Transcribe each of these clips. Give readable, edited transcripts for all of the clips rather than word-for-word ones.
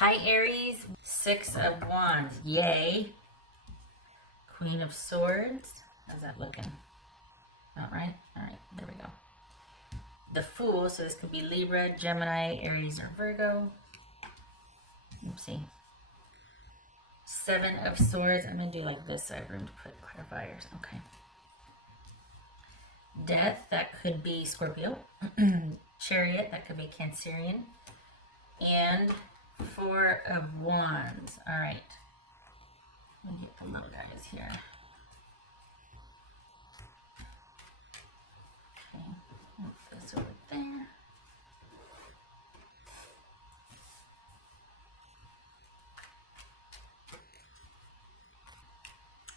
Hi, Aries. Six of Wands. Yay. Queen of Swords. How's that looking? Not right? All right, there we go. The Fool. So this could be Libra, Gemini, Aries, or Virgo. Oopsie. Seven of Swords. I'm going to do like this so I have room to put clarifiers. Okay. Death. That could be Scorpio. Chariot. That could be Cancerian. And Four of Wands. All right. Let me get the little guys here. Okay. Move this over there.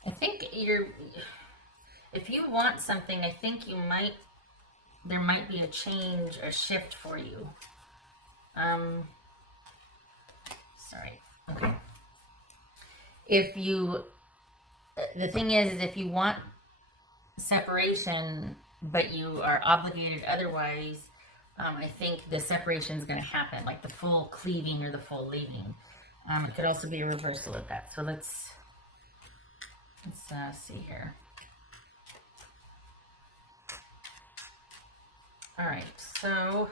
I think if you want something, I think there might be a change, a shift for you. Sorry. Okay. The thing is if you want separation, but you are obligated otherwise, I think the separation is going to happen, like the full cleaving or the full leaving. It could also be a reversal of that. So let's see here. All right, so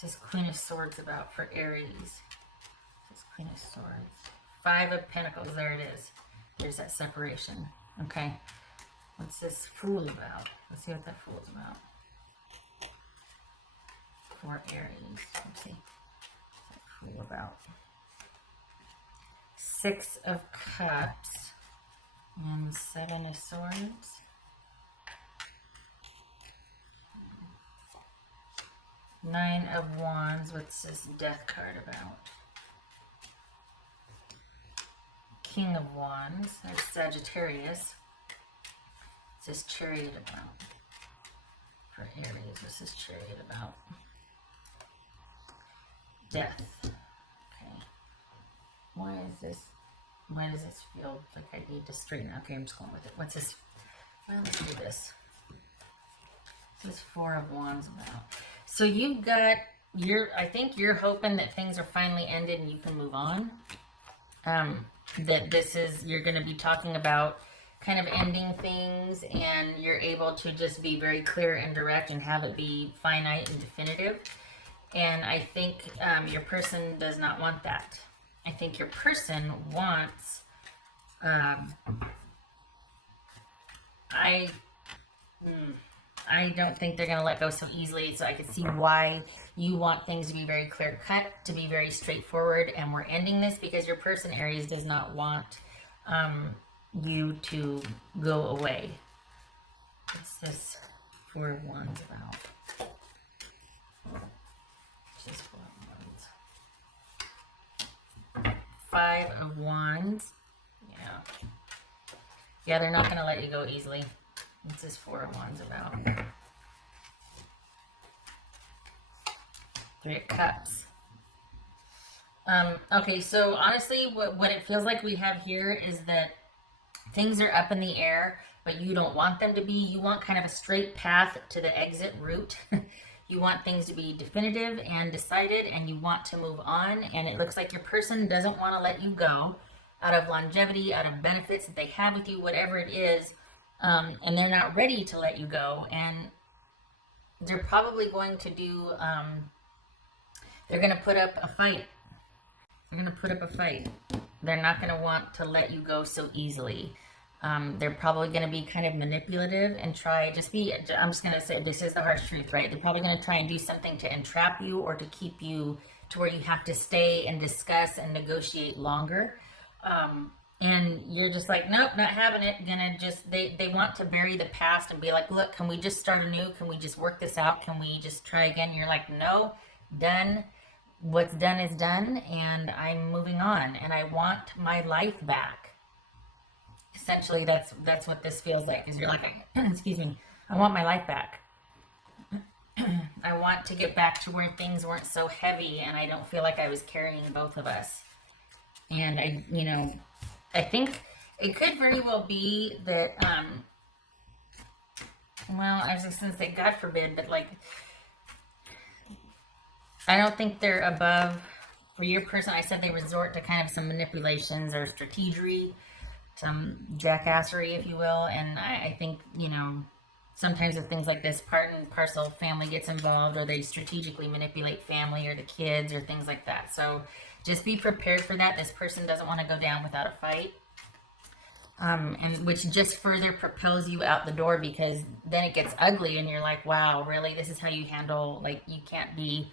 this is Queen of Swords about for Aries. This is Queen of Swords. Five of Pentacles, there it is. There's that separation. Okay, what's this Fool about? Let's see what that Fool's about. For Aries, let's see. What's that Fool about? Six of Cups and Seven of Swords. Nine of Wands. What's this Death card about? King of Wands. There's Sagittarius. What's this Chariot about? For Aries, what's this Chariot about? Death. Okay. Why does this feel like I need to straighten? Okay, I'm just going with it. What's this? Well, let's do this. This is Four of Wands about. So you've got I think you're hoping that things are finally ended and you can move on. That you're going to be talking about kind of ending things, and you're able to just be very clear and direct and have it be finite and definitive. And I think your person does not want that. I think your person wants, I don't think they're going to let go so easily, so I can see why you want things to be very clear cut, to be very straightforward, and we're ending this because your person, Aries, does not want you to go away. What's this Four of Wands about? Just Four of Wands. Five of Wands. Yeah, they're not going to let you go easily. What's this Four of Wands about? Three of Cups. Okay, so honestly, what it feels like we have here is that things are up in the air, but you don't want them to be. You want kind of a straight path to the exit route. You want things to be definitive and decided, and you want to move on. And it looks like your person doesn't want to let you go out of longevity, out of benefits that they have with you, whatever it is. And they're not ready to let you go, and they're probably going to do, they're going to put up a fight. They're going to put up a fight. They're not going to want to let you go so easily. They're probably going to be kind of manipulative and I'm just going to say, this is the harsh truth, right? They're probably going to try and do something to entrap you or to keep you to where you have to stay and discuss and negotiate longer. And you're just like, nope, not having it. They want to bury the past and be like, look, can we just start anew? Can we just work this out? Can we just try again? And you're like, no, done. What's done is done, and I'm moving on, and I want my life back. Essentially, that's what this feels like, is you're like, excuse me, I want my life back. I want to get back to where things weren't so heavy, and I don't feel like I was carrying both of us. And I think it could very well be that, well, I was just going to say, God forbid, but like, I don't think they're above. For your person, I said they resort to kind of some manipulations or strategery, some jackassery, if you will. And I think, sometimes with things like this, part and parcel family gets involved, or they strategically manipulate family or the kids or things like that. So just be prepared for that. This person doesn't want to go down without a fight. And which just further propels you out the door, because then it gets ugly and you're like, wow, really? This is how you handle, like, you can't be,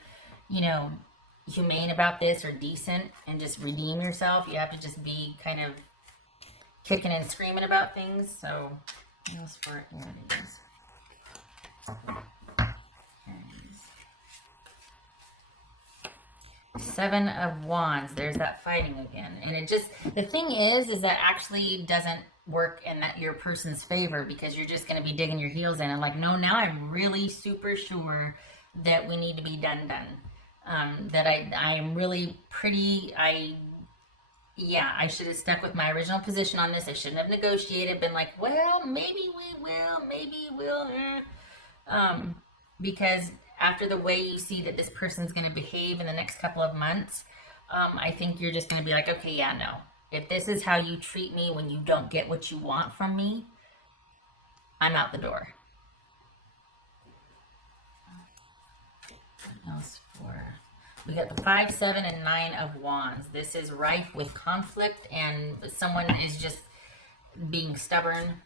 you know, humane about this or decent and just redeem yourself. You have to just be kind of kicking and screaming about things. So, what else for Aries? Seven of Wands. There's that fighting again. And it just, the thing is that actually doesn't work in that your person's favor, because you're just going to be digging your heels in and like, no, now I'm really super sure that we need to be done. That I'm really pretty, yeah, I should have stuck with my original position on this. I shouldn't have negotiated, been like, well, maybe we will, maybe we'll, because after the way you see that this person's going to behave in the next couple of months, I think you're just going to be like, okay, yeah, no. If this is how you treat me when you don't get what you want from me, I'm out the door. What else for? We got the 5, 7, and 9 of Wands. This is rife with conflict, and someone is just being stubborn,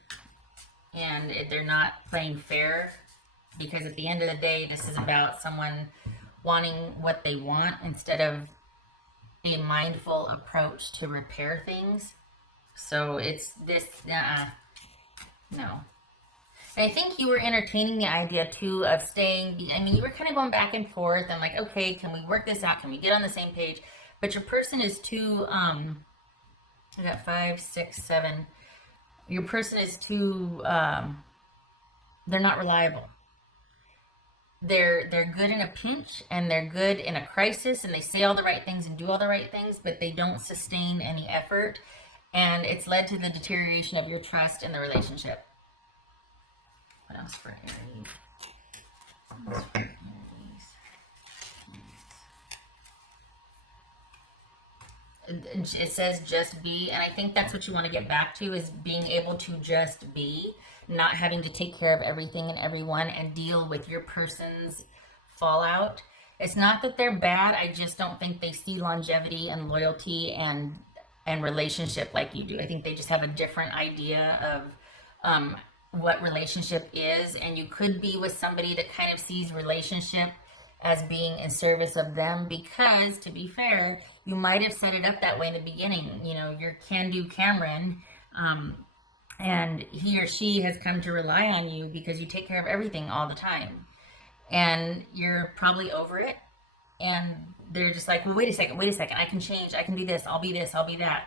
and they're not playing fair. Because at the end of the day, this is about someone wanting what they want instead of a mindful approach to repair things. So it's this, no. And I think you were entertaining the idea too of staying, I mean, you were kind of going back and forth and like, okay, can we work this out? Can we get on the same page? But your person is too, I got 5, 6, 7. Your person is too, they're not reliable. They're good in a pinch and they're good in a crisis, and they say all the right things and do all the right things, but they don't sustain any effort, and it's led to the deterioration of your trust in the relationship. What else for Aries? What else for Aries? It says just be, and I think that's what you want to get back to, is being able to just be, not having to take care of everything and everyone and deal with your person's fallout. It's not that they're bad, I just don't think they see longevity and loyalty and relationship like you do. I think they just have a different idea of what relationship is, and you could be with somebody that kind of sees relationship as being in service of them, because to be fair, you might have set it up that way in the beginning. You're can-do Cameron, and he or she has come to rely on you because you take care of everything all the time, and you're probably over it, and they're just like, well, wait a second, I can change, I can do this, I'll be that,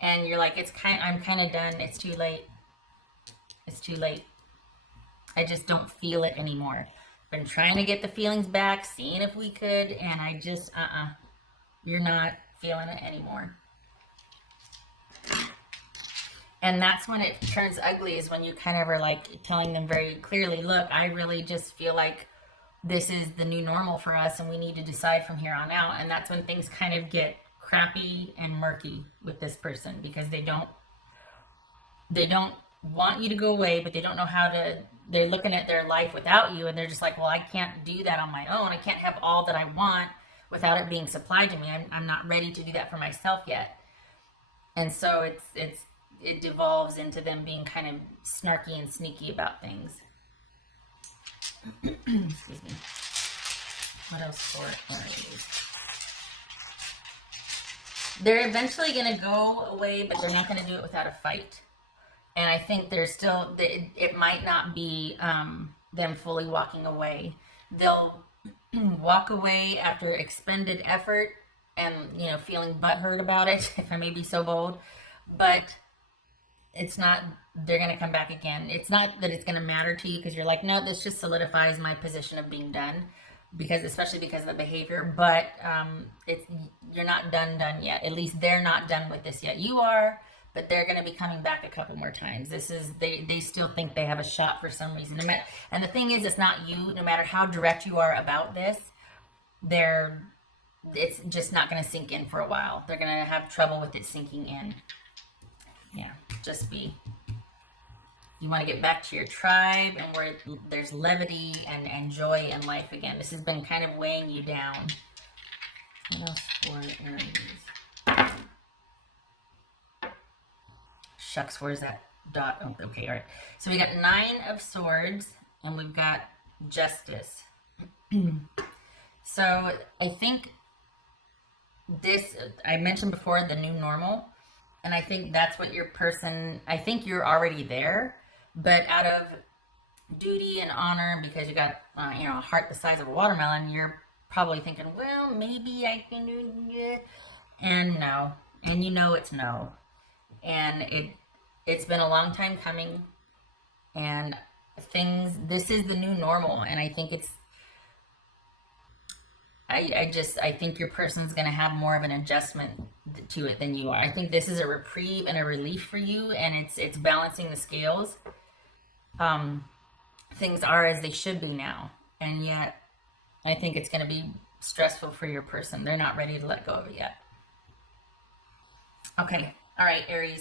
and you're like, I'm kind of done, it's too late, I just don't feel it anymore. Been trying to get the feelings back, seeing if we could, and I just, you're not feeling it anymore. And that's when it turns ugly, is when you kind of are like telling them very clearly, look, I really just feel like this is the new normal for us and we need to decide from here on out. And that's when things kind of get crappy and murky with this person, because they don't want you to go away, but they don't know how to. They're looking at their life without you, and they're just like, well, I can't do that on my own. I can't have all that I want without it being supplied to me. I'm not ready to do that for myself yet. And so it devolves into them being kind of snarky and sneaky about things. Excuse me. What else for Aries? They're eventually going to go away, but they're not going to do it without a fight. And I think there's still, it might not be them fully walking away. They'll walk away after expended effort and, feeling butthurt about it, if I may be so bold. But it's not, they're going to come back again. It's not that it's going to matter to you, because you're like, no, this just solidifies my position of being done, especially because of the behavior. But you're not done yet. At least they're not done with this yet. You are. But they're going to be coming back a couple more times. They still think they have a shot for some reason. And the thing is, it's not you. No matter how direct you are about this, it's just not going to sink in for a while. They're going to have trouble with it sinking in. Yeah, just be. You want to get back to your tribe and where there's levity and joy in life again. This has been kind of weighing you down. What else for Aries? Shucks, where's that dot? Oh, okay, all right. So we got 9 of Swords and we've got Justice. So I think this, I mentioned before, the new normal. And I think that's what your person, I think you're already there, but out of duty and honor, because you got, you know, a heart the size of a watermelon, you're probably thinking, well, maybe I can do it. And no. And you know it's no. And it's been a long time coming. And this is the new normal. And I think I think your person's going to have more of an adjustment to it than you are. I think this is a reprieve and a relief for you, and it's balancing the scales. Things are as they should be now, and yet I think it's going to be stressful for your person. They're not ready to let go of it yet. Okay. All right, Aries.